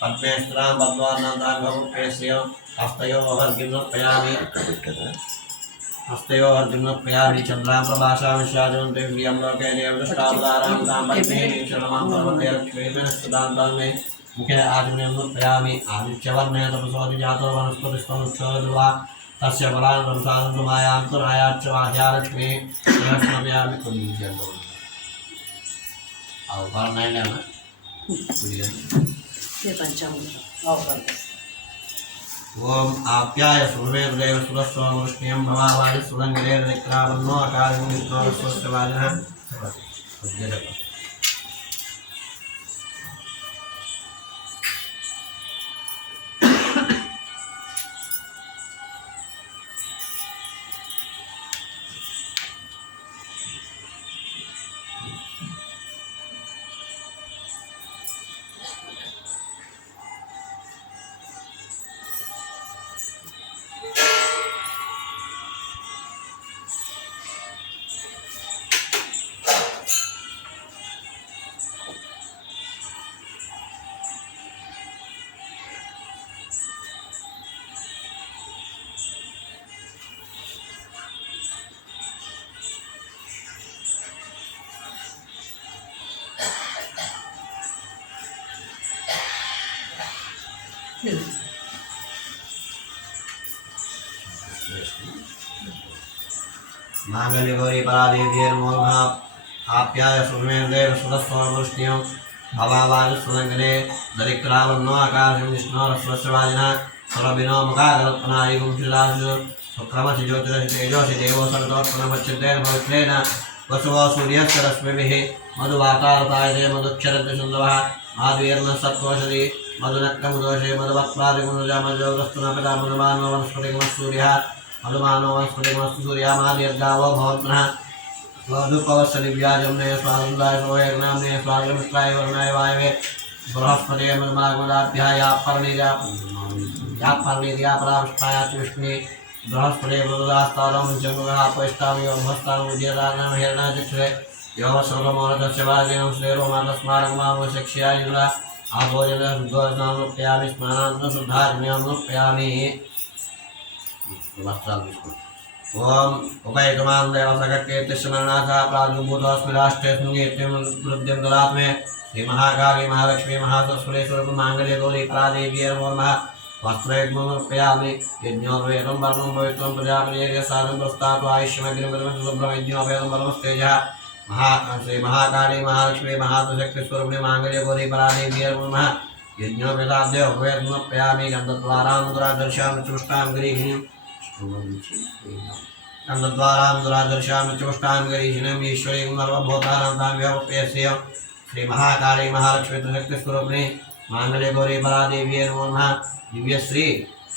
पद्मेश्वरां पद्मानां भवुपेश्य हस्तयोः अर्जुनप्रियामि चन्द्रां प्रभासां विश्वाजं देव्यं लोके देवदृष्टावतारां तां पद्मेनीं शरमां पर्वते लक्ष्मीर्मेण सुदान्तां मे मुखे आजन्यप्रियामि आदित्यवर्णे तपसोऽधि जातो वनस्पतिस्तमुच्छोर्वा तस्य फलान् संसारन्तुमायान्तरायाच्च वाह्यालक्ष्मी सहस्रमयामि कुलीजम् अवपारणैलेन ओम आप्याय सुरवेदेव सुरस्वमृष्टियं भवावाय सुरंगिरेर्विक्रावन्नो अकारिं विष्णोरस्वस्यवाजनः मांगल्यगौरी परादेव्यर्मोह आप्याय सुरवेदेव सुरस्वमृष्टियं भवावाय सुरंगिरे दरिक्रावन्नो आकाशं विष्णोरस्वस्यवाजनः सुरभिनो मुखागरत्नायिगुं शिलासु सुक्रमसि ज्योतिरसि देवो सर्वतोत्पन्नमच्युतेन पवित्रेण वसुवो सूर्यस्य रश्मिभिः मधुवातारतायते मधुक्षरति सुन्दवः माधुर्यर्णः सत्त्वषधि मधुनक्कमुदोषे मधुवक्त्रादिगुणजामजोगस्तुनपिता मधुमानो वनस्पतिगुणः सूर्यः मधुमानो वनस्पतिगुणस्तु सूर्यामादिर्गावो भवत्नः मधुपवत्सदिव्याजम्ने स्वानन्दाय सोयग्नाम्ने स्वागमित्राय वरुणाय वायवे बृहस्पते मधुमागमदाभ्याः यापरणीर्यापराविष्टायाच विष्णे बृहस्पते मृदुदास्तारं जङ्गुगहापैष्टामयो भस्तानं विजयदानं हिरणाचक्षुरे यो सर्वमोनतस्य वाजिनं श्रेरोमातस्मारकमामशिक्ष्यायुला आभोजनसुद्धोजनानुप्यामि स्नानान्तशुद्धाग्न्यानुप्यामि ओम उभयगमां देवसगकेतिस्मरणाथा प्रादुर्भूतोऽस्मि राष्ट्रे स्मृतिं वृद्धिं ददात्मे श्रीमहाकाली महालक्ष्मी महासरस्वती स्वरूपमाङ्गल्यगौरी परादेव्यर्मोर्मः वस्त्रयज्ञमर्पयामि यज्ञोर्वेदं वर्णं पवित्रं प्रजापतिर्यसादं प्रस्तात्वा आयुष्यमग्निं सुब्रह्मण्योपेदं परमस्तेजः श्रीमहाकाली महालक्ष्मी महाशक्तिस्वरूपिणी माङ्गल्यगौरी परादेव्यर्मोर्मः यज्ञोपेदाद्य उभयज्ञमर्पयामि गन्धद्वारां दुरादर्शां चुष्टां गृहिणीं नंदद्वारां दुरादर्शां चुष्टां गरीहिणीं ईश्वरीं सर्वभूतानां तां व्यवप्यस्य श्रीमहाकाली महालक्ष्मी शक्तिस्वरूपिणी माङ्गल्यगौरी परादेव्यर्मोर्मः दिव्यश्री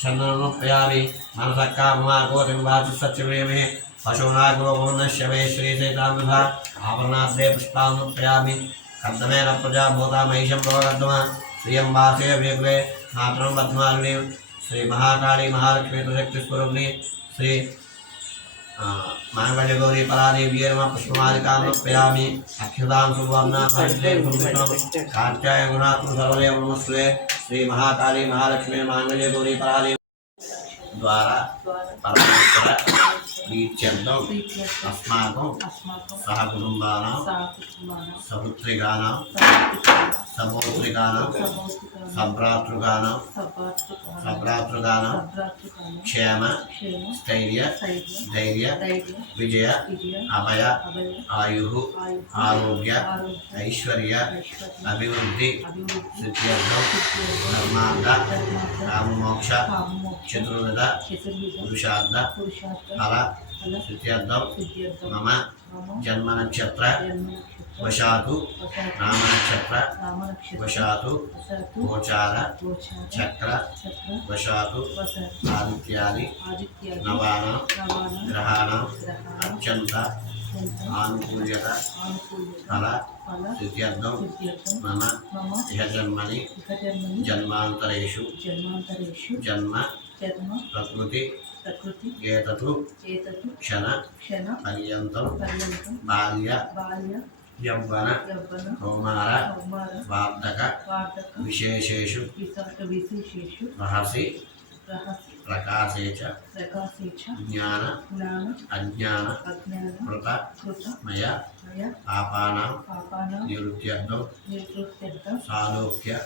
चन्दनमुपयामि मनसक्कामकोटिं वाचसत्यमेमे पशूनाग्रोपमनश्य मे श्रीसहितामृथा आभरणाद्रे पुष्पानुपयामि कद्दमेन प्रजाभूता महिषं प्रवगद्म श्रियं वासे वेग्वे मातरं पद्माग्निं श्री महाकाली महालक्ष्मी शक्तिस्वरूपिणी श्री माङ्गल्यगौरी परादेव्यर्मः पुष्पमालिकामर्पयामि अक्षतां सुवर्णां कात्यायगुणात्मं सर्वदेव नमस्ते श्री महाकाली महालक्ष्मी माङ्गल्यगौरी परादेवी द्वारा परमेश्वर प्रीत्यर्थम् अस्माकं सहकुटुम्बानां सपुत्रिकानां सपौत्रिकानां सभ्रातृकानां क्षेम स्थैर्य धैर्य विजय अभय आयुः आरोग्य ऐश्वर्य अभिवृद्धि सिद्ध्यर्थं धर्मार्थ काममोक्ष चतुर्विध पुरुषार्थ फल सिद्ध्यर्थं मम जन्म नक्षत्र वशातु नाम नक्षत्र वशातु गोचार चक्र वशातु आदित्यादि नवानां ग्रहाणां अत्यंत आनुकूल्यता फल सिद्ध्यर्थं मम इह जन्मनि जन्मान्तरेषु जन्म प्रकृति एततु क्षण पर्यन्तं बाल्य यौवन कौमार वार्धक विशेषेषु रहसि प्रकाशे च ज्ञान अज्ञान कृत मया पापानां निवृत्त्यर्थं सालोक्य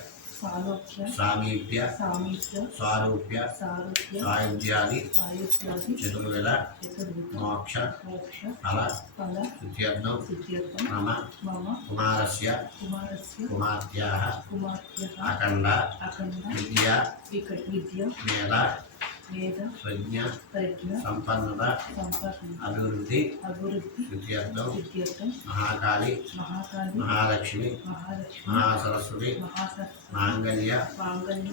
सामीप्य स्वारूप्य सायुज्यादि चतुर्विध मोक्ष फल सिद्ध्यर्थं मम कुमारस्य कुमार्त्याः अखण्ड विद्या मेधा प्रज्ञा संपन्नता अभिवृद्धि सिद्ध्यर्थं महाकाली महालक्ष्मी महासरस्वती मांगल्य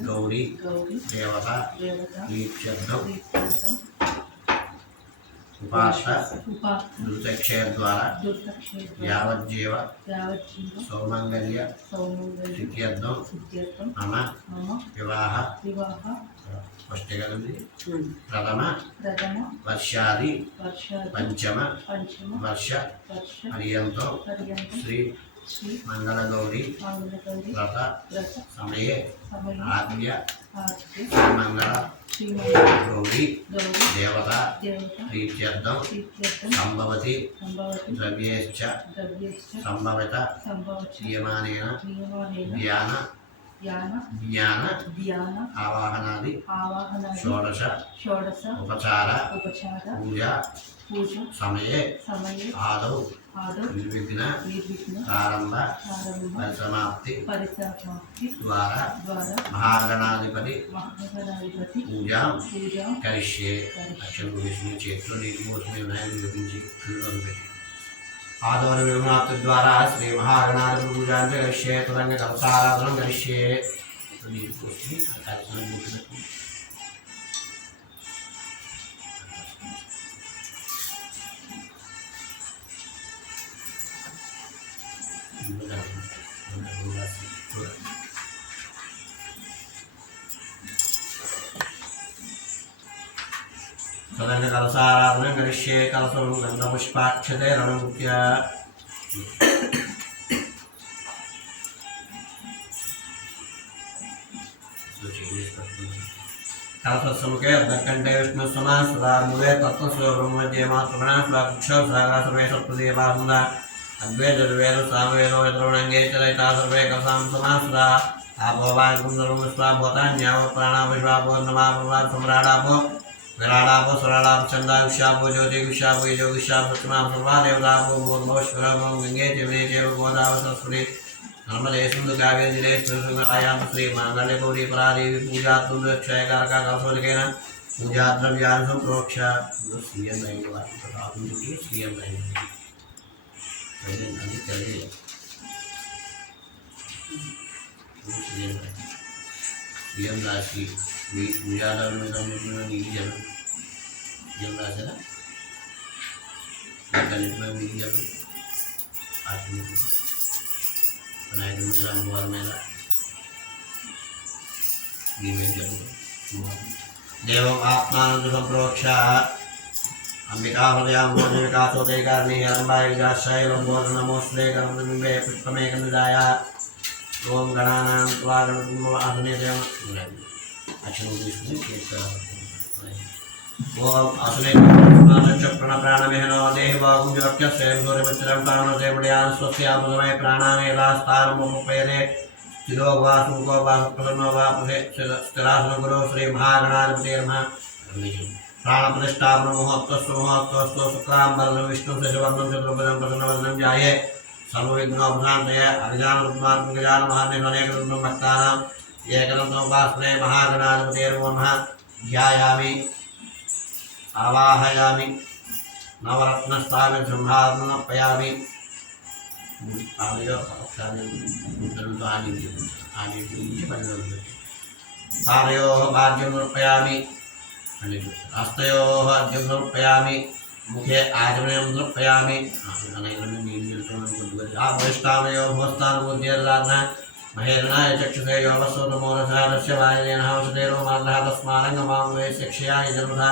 गौरी देवता ईप्स्यर्थं उपास्य दुर्दक्षेय द्वारा यावज्जीव सौमंगल्य सिद्ध्यर्थं मम विवाह प्रथम वर्षादि पंचम वर्ष पर्यंतो श्री मंगलगौरी व्रत समये आद्य श्रीमंगल गौरी देवता प्रीत्यर्थं संभवति द्रव्येश्च संभवत क्रियमाणेन ज्ञान आवाहनादि षोडश उपचार पूजा समये आदौ निर्विघ्न प्रारंभ परिसमाप्ति द्वारा महागणाधिपति पूजा करिष्ये अक्षर विष्णु चेत्र निर्मोषणे आदौ निर्माप्ति द्वारा श्री महागणाधिपति पूजा करिष्ये तदंग कलशाराधनं करिष्ये तदंग कलशाराधनं करिष्ये कलशं गन्धपुष्पाक्षते रणमुख्य कलशसमुखे दक्कण्ठे विष्णुसमान् सदा मूले तत्त्वस्य ब्रह्मज्येमात्रगणाश्वाक्षर सागरा सर्वे सप्तदेवासुन्दा अद्वैतद्वैत सामवेदो यद्रोणङ्गे चलयिता सर्वे कलशां समान् सदा आपो वायुं सर्वं स्वाभूतान्यावो प्राणाविश्वापो नमाभो सम्राडापो विराडापो स्वराडापो छन्दाविश्वापो ज्योतिविश्वापो योगिश्वापो सत्यमापो सर्वा देवतापो बोधभोश्वरमो गङ्गे जमुने चैव गोदावरी सरस्वती नर्मदे सिन्धु कावेरी जलेस्मिन् आयां श्री मांगल्य गौरी परादेवी पूजा तुल्यक्षयकारका कलशोदकेन पूजा द्रव्यान् सम्प्रोक्ष श्रियं राशि पूजा देवम् आत्मानं सम्प्रोक्ष अंबिका हृदयां विकासोदयकारिणी हरम्बायुजाशैलं नमोस्ते कर्मबिम्बे पुष्पमे कन्दाय ओम गणानां त्वा गणपतिं आसने ओम आसने प्रणप्राणमेहनो देहबाहुंजोक्य स्वयं सूर्यमित्रं प्राणोदे मुड्यान् स्वस्यामृतमय प्राणानेलास्तारमुपयने चिरो वा सुखो वा प्रसन्नो वा स्थिरासनगुरो श्री महागणाधिपते नमः प्राणप्रतिष्ठा ब्रह्मोत्तस्तु शुक्लाम्बरं विष्णु शशिवर्णं चतुर्भुजं प्रसन्नवदनं ध्याये सर्वविघ्नोपशान्तये अभिजानरुद्मात्मकजान महादेवनेकरुद्रं भक्तानाम् एकदन्तोपास्महे महागणाधिपते नमः ध्यायामि आवाहयामि नवरत्नस्तामिं संहारमर्पयामि तारयोः भाग्यं समर्पयामि हस्तयोः अर्घ्यं समर्पयामि मुखे आचमनीयं समर्पयामि वरिष्ठामयो भोस्तानुबुद्धिर्लाघ्न महेरणाय चक्षुषे योगस्वतमोरसः तस्य वायुनेन हंसतेनो मार्गः तस्मारङ्गमां वै शिक्षया जन्मथा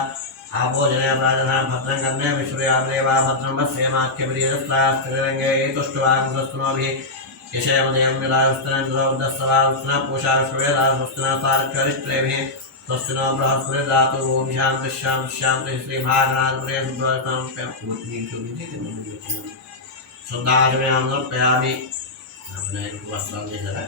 आपोजने प्राजना भद्रं कर्णे विश्वयादेवा भद्रं वस्यमाख्यप्रियस्त्रास्त्रिरङ्गे तुष्टवागुस्तनोभिः यशयमदेवं निरायुस्तनन्दरोदस्तवायुस्तना पूषाविश्ववेदायुस्तना तारकरिष्ट्रेभिः स्वस्तिनो बृहस्पतिर्दातु ओं शान्तिः शान्तिः शान्तिः श्रीमहागणाधिपतये शुद्धाचमयां समर्पयामि अपने वस्त्रां जरा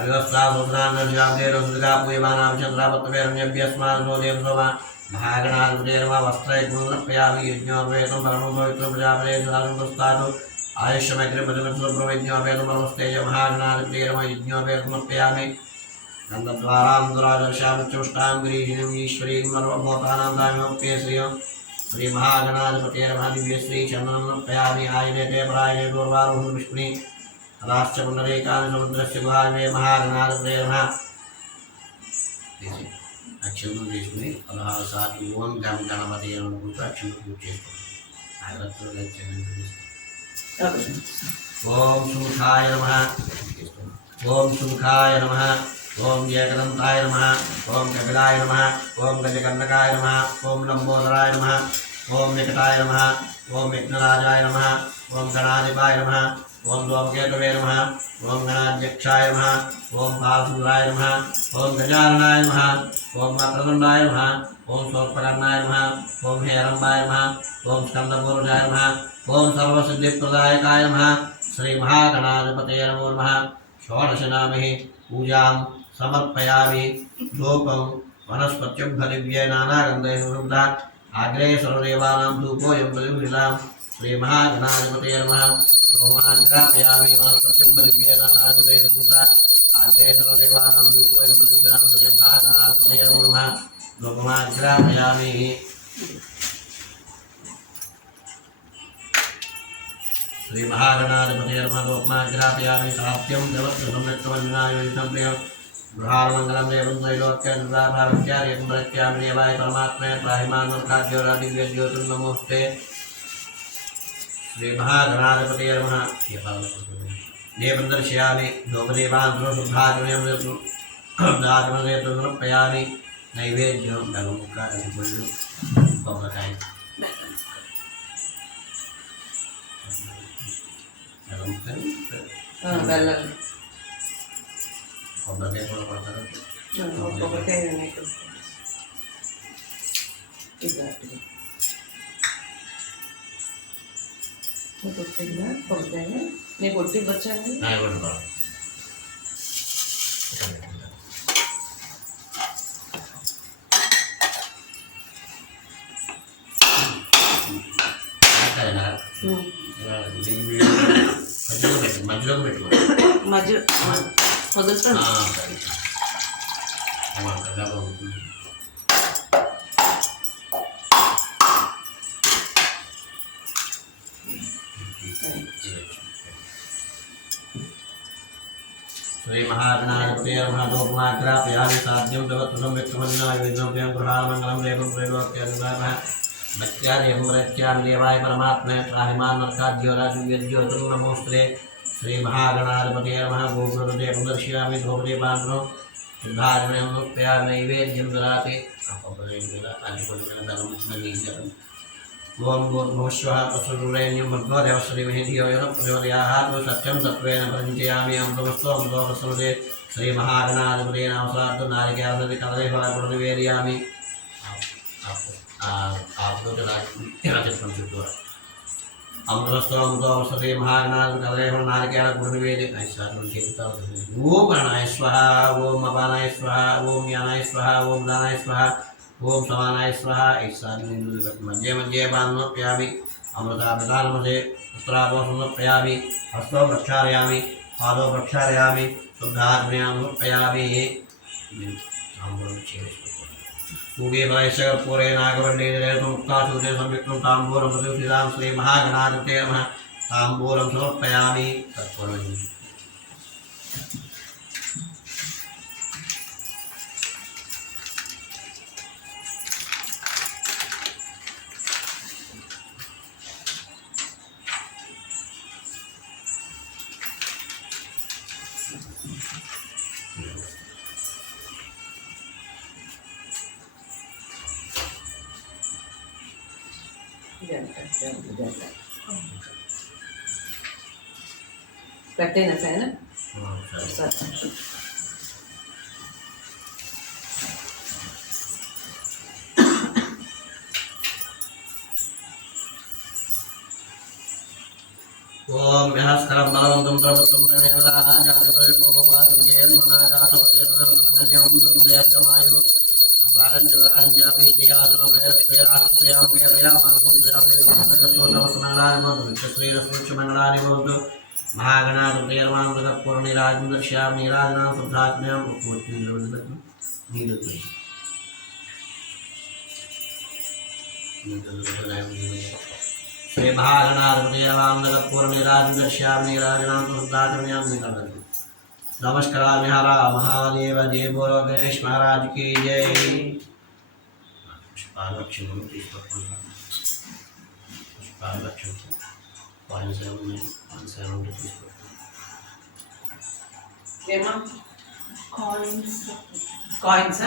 अविवस्त्रासुत्रान्नर्जाब्देरसुदगा पूयमानां चन्द्रापत्तवेरण्यभ्यस्मान् देवसोमा महागणाधिपतेर्वा वस्त्रैर्गुणर्पयामि यज्ञोपवेतं परमं पवित्रं प्रजापते सदानन्दस्तातु आयुष्यमग्निपदमित्रप्रविज्ञोपेतं परमस्तेज महागणाधिपतेर्वा यज्ञोपेतमर्पयामि नन्दद्वारां दुरादर्शामित्युष्टां गिरीशिनीं ईश्वरीं सर्वभूतानां दाम्योप्ये श्रियं श्रीमहागणाधिपतेर्वा दिव्यश्री चन्दनमर्पयामि आयुधे परायणे दूर्वारोहं विष्णुनि राष्ट्र पुंडरीकानि समुद्रस्य गुहावे महागणाधिपतेर्वा अक्षरं विष्णुनि अतः सात् ओं गं गणपतये नमः अक्षरं पूजयेत् ओम सुमुखाय नमः ओम सुमुखाय नमः ओम जयकदंताय नमः ओम कपिलाय नमः ओम गजकर्णकाय नमः ओम लंबोदराय नमः ओम निकटाय नमः ओम विघ्नराजाय नमः ओम गणाधिपाय नमः ओम धूमकेतवे नमः ओम गणाध्यक्षाय नमः ओम पालसुराय नमः ओम गजाननाय नमः ओम वक्रतुंडाय नमः ओम सोत्पकर्णाय नमः ओम हेरंबाय नमः ओम स्कंदपूर्णाय नमः ओम सर्वसिद्धिप्रदायकाय नमः श्री महागणाधिपतये नमो नमः षोडशनामैः पूजां समर्पयामि धूपं वनस्पत्युग्धदिव्ये नानागन्धैः सुगन्धा आग्रे सर्वदेवानां धूपोऽयं प्रतिगृह्णां श्री महागणाधिपतये नमः रोमाग्रापयामि वनस्पत्युग्धदिव्ये नानागन्धैः सुगन्धा आग्रे सर्वदेवानां धूपोऽयं प्रतिगृह्णां श्री महागणाधिपतये नमो नमः रोमाग्रापयामि श्री महागणाधिपतये नमः लोकमाग्रापयामि सात्यं जगत्सम्यक्तमन्विनायोजितं प्रियं गृहार्मङ्गलं देवं त्रैलोक्यनिर्वाभावत्यार्यं प्रत्यामि देवाय परमात्मने प्राहिमान्मत्काद्योरादिव्यज्योतिर्नमोऽस्ते श्री महागणाधिपतये नमः देवं दर्शयामि धूपदीपान्तरशुद्धाचमयं समर्पयामि नैवेद्यं धर्ममुखाय బెల్లం కొబ్బరికాయ కూడా పడతారు కొబ్బరికాయ కొట్టిందా కొబ్బరికాయ నేను కొట్టి వచ్చాను మధ్యలో పెట్టుకో మధ్య వదులుతాను श्री महागणाधिपतये नमः लोकमाग्रापयामि साध्यं जगत्सुखं विक्रमन्नायुधं गृहामङ्गलं देवं त्रैलोक्यनिर्वाहः मत्यादेवं प्रत्यामि देवाय परमात्मने प्राहिमान्मत्काद्योरादिव्यज्योतिं नमोऽस्ते श्री महागणाधिपतये नमः गोगुरुदेवं दर्शयामि धूपदीपान्तरं शुद्धाचमयं समर्पयामि नैवेद्यं ददाति ओम भूर्भुवस्वः तत्सवितुर्वरेण्यं भर्गो देवस्य धीमहि धियो यो नः प्रचोदयात् सत्यं तत्त्वेन प्रचिन्तयामि अमृतमस्तु अमृतोपस्तुते श्री महागणाधिपतये नमः साधु नारिकेलस्य कदलीफलप्रतिवेदयामि आपको चला अमृतस्तु अमृतोपस्तुते महागणाधिपतये कदलीफल नारिकेलप्रतिवेदे ऐसा ओम प्राणाय स्वाहा ओम अपानाय स्वाहा ओम ज्ञानाय स्वाहा ओम दानाय स्वाहा ओम समानाय स्वाहा मध्ये मध्ये बान्नोप्यामि अमृताभिधानमसे उत्तरापो समर्पयामि हस्तो प्रक्षालयामि पादो प्रक्षालयामि शुद्धाग्न्यां समर्पयामि पूगे वैश्यपूरे नागवल्लीमुक्ताशूते संयुक्तं ताम्बूलं प्रतिष्ठितां श्री महागणाधिपतये नमः ताम्बूलं समर्पयामि तत्पूर्वं పెట్టేనా ఫ్యాన్ సరే సరే ఓం యహస్కరం బలవంతం ప్రభుత్వం ప్రణేవదాజాతపతిర్మనాజాతపతిర్మనాజాతపతిర్మనాజాతపతిర్మనాజాతపతిర్మనాజాతపతిర్మనాజాతపతిర్మనాజాతపతిర్మనాజాతపతిర్మనాజాతపతిర్మనాజాతపతిర్మనాజాతపతిర్మనాజాతపతిర్మనాజాతపతిర్మనాజాతపతిర్మనాజాతపతిర్మనాజాతపతిర్manager नमस्कार हरा महादेव जय बोलो गणेश महाराज की जय। కాయిన్స్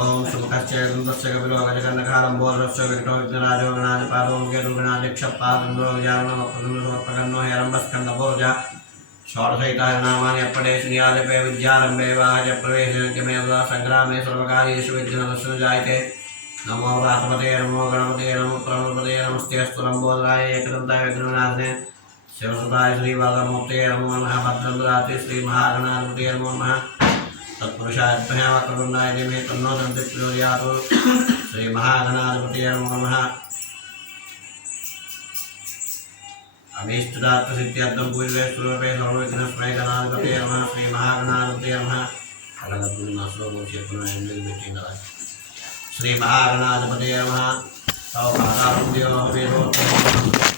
ओम शुभकस्य दुन्दस्य कपिलो गजकर्णकारं बोधस्य विकटो विघ्नराजो गणाज पादो गेरु गणाज क्षपादो जानो अपदनो अपगन्नो हेरंबस्कंद बोजा षोडशैतानि नामानि अपडे श्रीयादपे विद्यारंभे वाज प्रवेशे मेधा संग्रामे सर्वकार्येषु विघ्नदर्शन जायते। नमो व्रातपते नमो गणपते नमो प्रणपते नमस्ते अस्तु लंबोदराय एकदन्ताय विघ्ननाथने शिवसुताय श्रीवागमूर्ते नमो नमः भद्रन्द्राते श्री महागणाधिपते नमो नमः तत्पुरुषाय वक्रतुण्डाय धीमहि तन्नो दन्ति प्रचोदयात्। श्री महागणाधिपते नमो नमः। अभीष्टदात्र सिद्ध्यर्थं पूज्ये स्वरूपे सर्वविघ्नस्मय गणाधिपते नमः। श्री महागणाधिपते नमः। श्री महागणाधिपते नमः।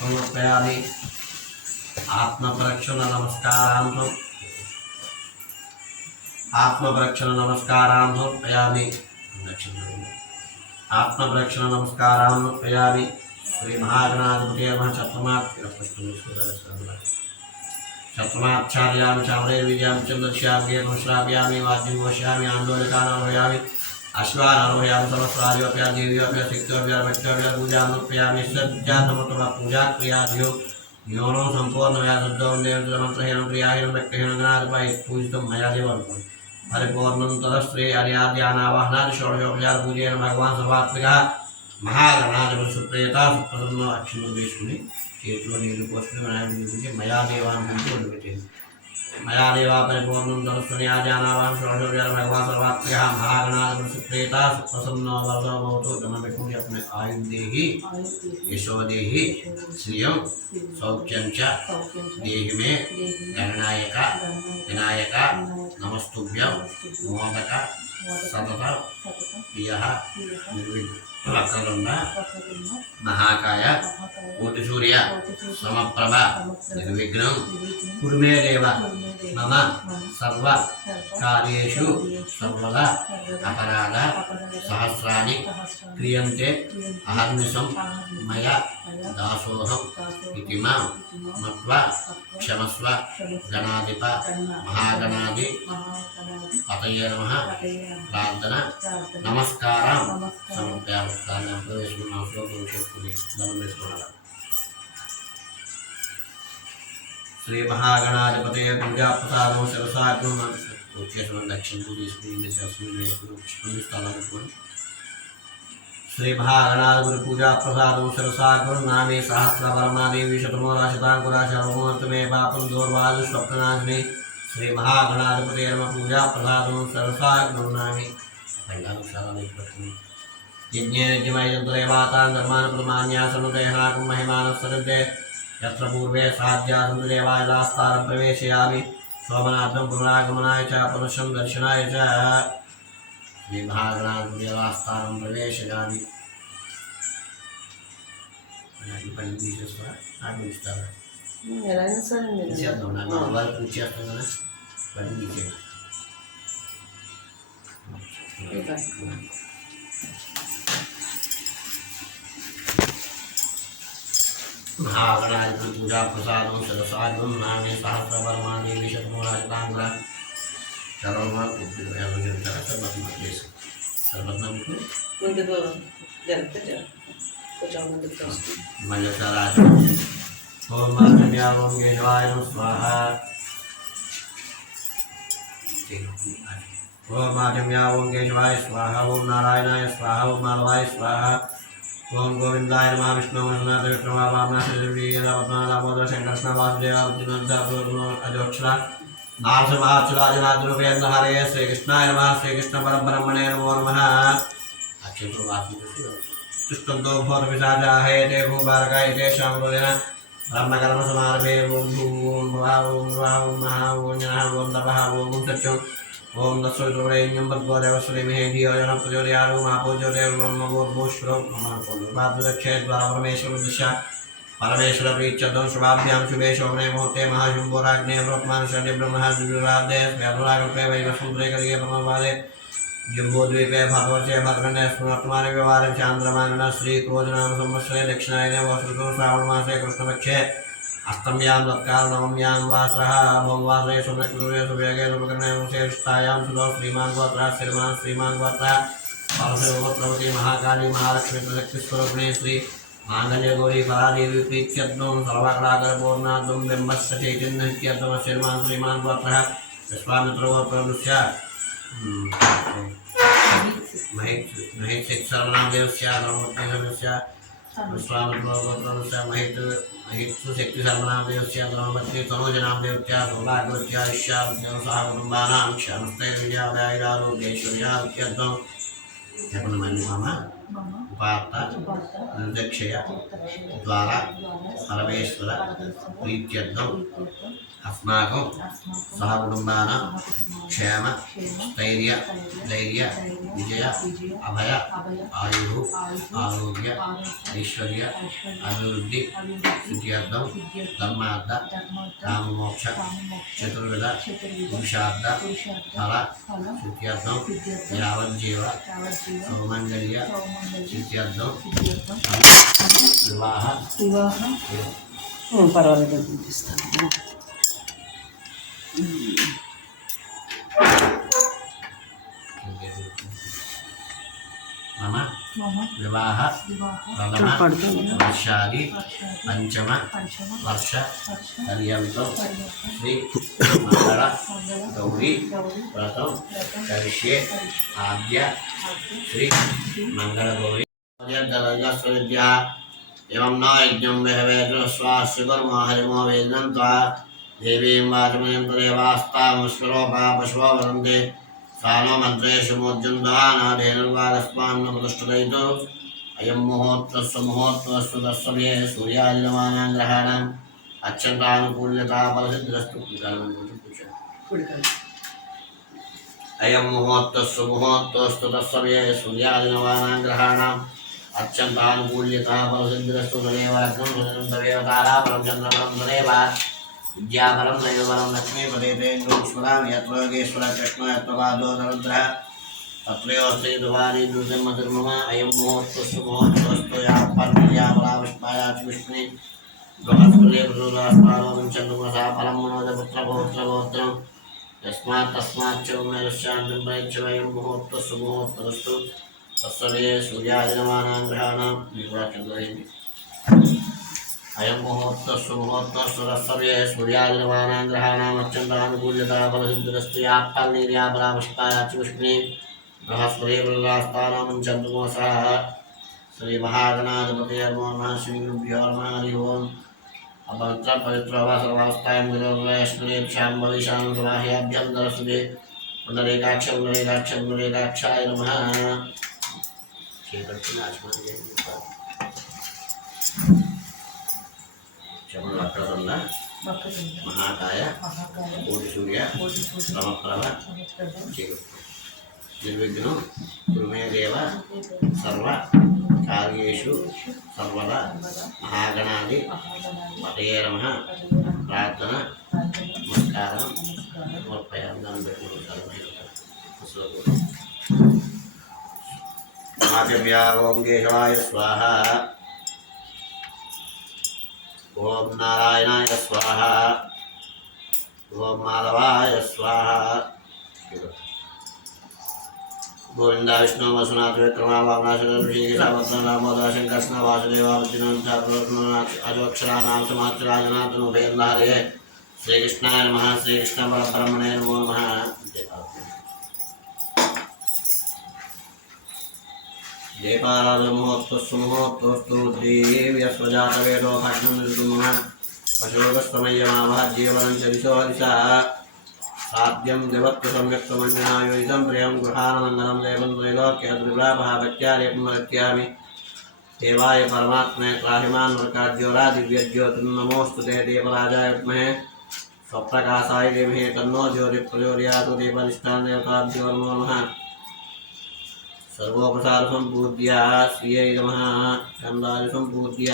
समर्पयामि आत्मप्रक्षण नमस्कारान् आत्मप्रक्षण नमस्कारान् समर्पयामि आत्मप्रक्षण नमस्कारान् समर्पयामि। श्री महागणाधिपते नमः। चतुर्माच्छादयामि चामरेर्बीजामि चन्द्रस्यामि गेतुं श्रावयामि वाद्यं वश्यामि आन्दोलिकानारोहयामि अश्वानारोहयामि सहस्रादिव्याप्यामि देव्याप्यामि शक्त्याप्यामि पूजां समर्पयामि सज्जातमतः पूजा क्रियाधियो योनो सम्पूर्णमया शुद्धवन्देवमन्त्रहेण क्रियाहेण व्यक्तेन गणाधिपाय पूजितं मया देवं परिपूर्णं तदस्त्रे अर्याध्यानावाहनादि षोडशोपचार पूजयेन भगवान् सर्वात्मिकः महागणाधिपतिः सुप्रेता सुप्रसन्नो अक्षिणोदेशुनि చేతిలో నీళ్లు పోసుకుని వినాయకుడికి మయాదేవాన్ని వదిలిపెట్టింది। మయాదేవా పరిపూర్ణం తరస్సుని ఆజానావాన్ షోడశోపచార భగవాన్ సర్వాత్మక महागणाधिपति सुप्रेता सुप्रसन्नो वरदो भवतु। गमन बेकुंडी अपने आयु देहि यशो देहि श्रियं सौख्यं च देहि मे गणनायक विनायक नमस्तुभ्यं मोदक सतत प्रियः निर्विघ्न महाकाय कोटिसूर्य समप्रभ निर्विघ्नं कुरु मे देव मम सर्व कार्येषु सर्वदा अपराध सहस्राणि क्रियन्ते अहर्निशं मया दासोऽहम् इति मां मत्वा क्षमस्व गणाधिप महागणाधि पतये नमः। प्रार्थना नमस्कारं समर्पयामि। श्री महागणाधिपते पूजा प्रसादों शिरसाग्रम दक्षिण श्री महागणाधिपति पूजा प्रसादों शिरसाग्रम नामे सहस्रवर्मा देवी शतमोराशितांकुरा सर्वमूर्त में पापं दूर्वाद स्वप्नाशिनी श्री महागणाधिपते नमः। पूजा प्रसादों शिरसाग्रम नामे यज्ञेयज्ञमयजन्तदेवातां धर्मान् प्रमाण्यासनुदेहाकं महिमानस्सरिद्धे यत्र पूर्वे साध्यासन्तदेवायदास्तारं प्रवेशयामि शोभनार्थं पुनरागमनाय च पुनश्चं दर्शनाय च श्रीमहागणाधिपतिदेवास्तारं प्रवेशयामि। महागणाधिपति पूजा प्रसादों शिरसाग्रम नामे सहस्रवर्मा देवी शतमोराशितांकुरा सर्वमूर्त मल्लसराज ओम माधव्या ओम केशवाय नमः स्वाहा ओम माधव्या ओम केशवाय स्वाहा ओम नारायणाय स्वाहा ओम माधवाय स्वाहा ओम गोविंदाय नमः विष्णु वसुनाथ विक्रमा वामना श्रीवीर रत्ना दामोदर शंकर कृष्ण वासुदेव अर्जुनंदा अजोक्षरा नारसिंहाचलादिनाथरूपेन्द्र हरे श्री कृष्णाय नमः श्री कृष्ण परब्रह्मणे नमो नमः तुष्टंतो भोर विसाजा है ते भूबारकाय ते शामरोयन ब्रह्मकर्म समारभे ओम भूम भवाओम भवाओम महाओम नमः ओम तपः ओम सत्यं ओम दस्वरूपरेण्यं भगवदेवस्वरिमहे धियो न प्रचोदयात् महापूज्योदयं नमो भूष्रो महापूज्यक्षे द्वारा परमेश्वरस्य परमेश्वर प्रीत्यर्थं शुभाभ्यां शुभे शोभने मुहूर्ते महाशुंभोराग्ने ब्रह्मान् शनि ब्रह्मः द्विराधे स्व्यानुरागल्पे वैवस्वंद्रे कलिगे ब्रह्मवादे जम्बूद्वीपे भगवते भद्रण्ये स्मृतमाने व्यवहारे चान्द्रमानः श्रीक्रोधनाम संवत्सरे दक्षिणायने वर्षऋतौ श्रावणमासे कृष्णपक्षे अष्टम्यां तत्कालनवम्यां वासरः भववासरे शुभकृतुरे शुभयोगे शुभकर्णे विशेषतायां सुधौ श्रीमान् गोत्रः श्रीमान् गोत्रः परमशिवगोत्रवती महाकाली महालक्ष्मी प्रशक्तिस्वरूपिणी श्री मांगल्यगौरी परादेवी प्रीत्यर्थं सर्वकलाकरपूर्णार्थं बिम्बस्य चैतन्यनित्यर्थं श्रीमान् गोत्रः विश्वामित्रगोत्रस्य महेश सर्वनामदेवस्य धर्मपत्नीस्य विश्वामित्रगोत्रस्य महेश शक्ति सर्वनामदेवस्य धर्मपत्नी तनोजनामदेवस्य सौभाग्यवत्या ईश्यावत्या सह कुटुम्बानां क्षमस्तैर्विजयादयारोग्यैश्वर्यार्थं जपनमन्य मम उपात्त निर्दक्षय द्वारा परमेश्वर प्रीत्यर्थं अस्माकं सह कुटुम्बानां क्षेम स्थैर्य धैर्य विजय अभय आयु आरोग्य ऐश्वर्य अभिवृद्धि सिद्ध्यर्थं धर्मार्थ काममोक्ष चतुर्विध पुरुषार्थ फल सिद्ध्यर्थं यावज्जीव सौमङ्गल्य सिद्ध्यर्थं विवाह పర్వాలేదు చూపిస్తాను मम विवाह प्रथम वर्षादि पंचम वर्ष पर्यंतं श्री मंगल गौरी व्रतं करिष्ये आद्य श्री मंगल गौरी एवं न यज्ञं विहवेतु स्वास्य कर्म हरिमो वेदन्त्वा देवीं वाचमयं तदेवास्तामुष्करोपा पशवो वदन्ति सानो मन्त्रेषु मोद्युन्दानादेनुर्वादस्मान्न प्रतिष्ठितैतो अयं मुहूर्तस्व तत्समये सूर्यादिनमानां ग्रहाणाम् अत्यन्तानुकूल्यता फलसिद्धिरस्तु अयं मुहूर्तस्व तत्समये सूर्यादिनमानां ग्रहाणाम् अत्यन्तानुकूल्यता फलसिद्धिरस्तु तदेव लग्नं तदेव ताराबलं चन्द्रबलं तदेव विद्याबलं दैवबलं लक्ष्मीपदेन्द्रोष्मदां यत्र योगेश्वर कृष्ण यत्र पादो दरुद्रः तत्रयोस्ते दुवारी दुर्गमधर्मम अयं मुहूर्तस्तु या पर्यापराविष्पाया च विष्णुनि बृहस्पते प्रचोदयास्तानो चन्द्रमसा फलं मनोजपुत्रपौत्रगोत्रं यस्मात् तस्माच्च उमेरस्यान्तं प्रयच्छ वयं मुहूर्तस्तु तत्समये सूर्यादिनमानां ग्रहाणां विपुलाचन्द्रयन्ति अयं मुहूर्तस्व तत्समये सूर्यादिनमानां ग्रहाणाम् अत्यन्तानुकूल्यता फलसिद्धिरस्तु याप्तान्निर्यापरावष्टाया च विष्णुनि बृहस्पते प्रचोदयास्तानो चन्द्रमसः श्रीमहागणाधिपतये नमो नमः श्रीगुरुभ्यो नमः हरिः ओम् अपवित्र पवित्र वा सर्वावस्थायां गुरुर्वैष्णवेभ्यां भविष्यां प्रवाह्याभ्यन्तरस्ते पुनरेकाक्षाय नमः चमलप्रसन्न महाकाय कोटिसूर्य समप्रभ निर्विघ्नं कुरु मे देव सर्व कार्येषु सर्वदा महागणादि पतये नमः प्रार्थना नमस्कारं समर्पयामि माध्यम्या ओम केशवाय स्वाहा ओम नारायणाय स्वाहा ओम माधवाय स्वाहा गोविंद विष्णु वसुनाथ विक्रमा वामनाशर ऋषिकेशावतरण दामोदर शंकर कृष्ण वासुदेव अर्जुन अजोक्षरा नाम समाचार जनार्दन उपेन्द्र हरे श्री कृष्णाय नमः श्री कृष्ण परब्रह्मणे नमो नमः जयपाराजमुहोत्तस्तु देव्यस्वजातवेदो भग्नं निर्गुणः पशोगस्तमय्यमाभाज्यवनं च दिशो दिशा साध्यं देवत्व सम्यक्तमन्यनायोजितं प्रियं गृहानमङ्गलं देवं त्रैलोक्यद्विप्राभहागत्यारेपुमरत्यामि देवाय परमात्मने त्राहिमान् वरकाद्योरादिव्यज्योतिं नमोऽस्तु ते देवराजाय विद्महे स्वप्रकाशाय धीमहि तन्नो ज्योतिप्रचोदयात् देवाधिष्ठानं देवताभ्यो नमो नमः सर्वोपसार संपूज्य श्रियै नमः चन्दाय संपूज्य